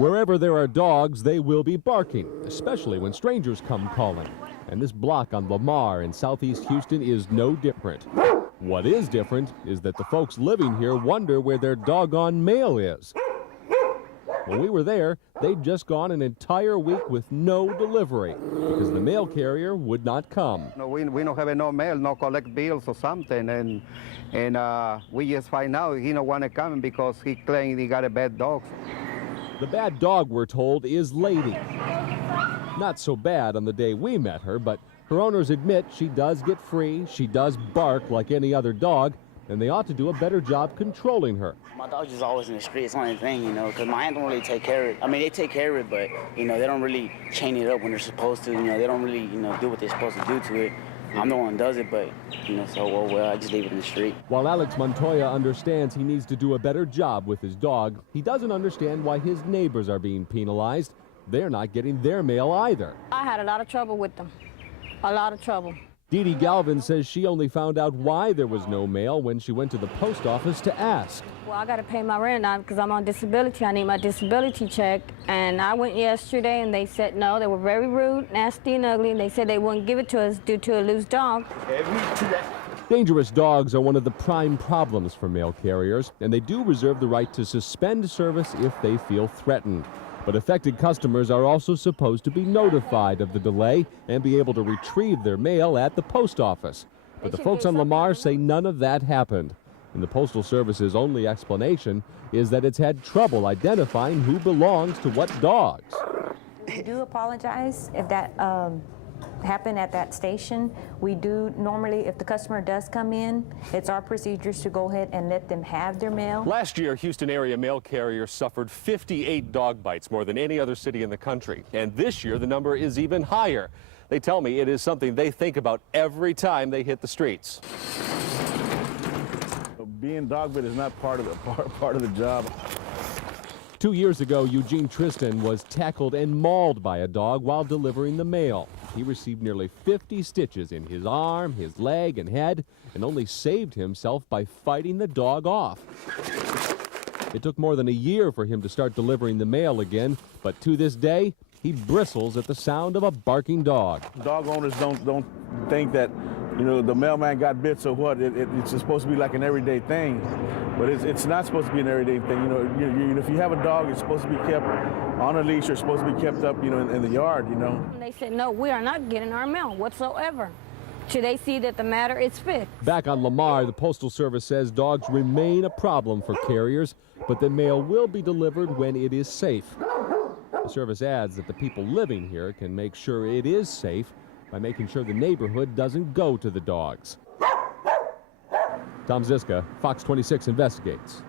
Wherever there are dogs, they will be barking, especially when strangers come calling. And this block on Lamar in southeast Houston is no different. What is different is that the folks living here wonder where their doggone mail is. When we were there, they'd just gone an entire week with no delivery because the mail carrier would not come. No, we don't have no mail, no collect bills or something, and we just find out he don't want to come because he claims he got a bad dog. The bad dog, we're told, is Lady. Not so bad on the day we met her, but her owners admit she does get free, she does bark like any other dog, and they ought to do a better job controlling her. My dog's just always in the street. It's the only thing, you know, because my aunt don't really take care of it. I mean, they take care of it, but, you know, they don't really chain it up when they're supposed to. You know, they don't really, you know, do what they're supposed to do to it. I'm the one who does it, but, you know, so, well, I just leave it in the street. While Alex Montoya understands he needs to do a better job with his dog, he doesn't understand why his neighbors are being penalized. They're not getting their mail either. I had a lot of trouble with them. A lot of trouble. Dee Dee Galvin says she only found out why there was no mail when she went to the post office to ask. Well, I got to pay my rent now because I'm on disability. I need my disability check. And I went yesterday and they said no. They were very rude, nasty, and ugly. And they said they wouldn't give it to us due to a loose dog. Dangerous dogs are one of the prime problems for mail carriers, and they do reserve the right to suspend service if they feel threatened. But affected customers are also supposed to be notified of the delay and be able to retrieve their mail at the post office. But the folks on Lamar say none of that happened. And the Postal Service's only explanation is that it's had trouble identifying who belongs to what dogs. We do apologize if that happened at that station. We do normally, if the customer does come in, it's our procedures to go ahead and let them have their mail. Last year, Houston area mail carriers suffered 58 dog bites, more than any other city in the country. And this year, the number is even higher. They tell me it is something they think about every time they hit the streets. Being dog bit is not part of the job. 2 years ago, Eugene Tristan was tackled and mauled by a dog while delivering the mail. He received nearly 50 stitches in his arm, his leg, and head, and only saved himself by fighting the dog off. It took more than a year for him to start delivering the mail again, but to this day, he bristles at the sound of a barking dog. Dog owners don't think that, you know, the mailman got bit, so what? It's supposed to be like an everyday thing, but it's not supposed to be an everyday thing. You know, if you have a dog, it's supposed to be kept on a leash or supposed to be kept up, you know, in the yard, you know. And they said, no, we are not getting our mail whatsoever. Should they see that the matter is fixed? Back on Lamar, the Postal Service says dogs remain a problem for carriers, but the mail will be delivered when it is safe. The service adds that the people living here can make sure it is safe by making sure the neighborhood doesn't go to the dogs. Tom Ziska, Fox 26 Investigates.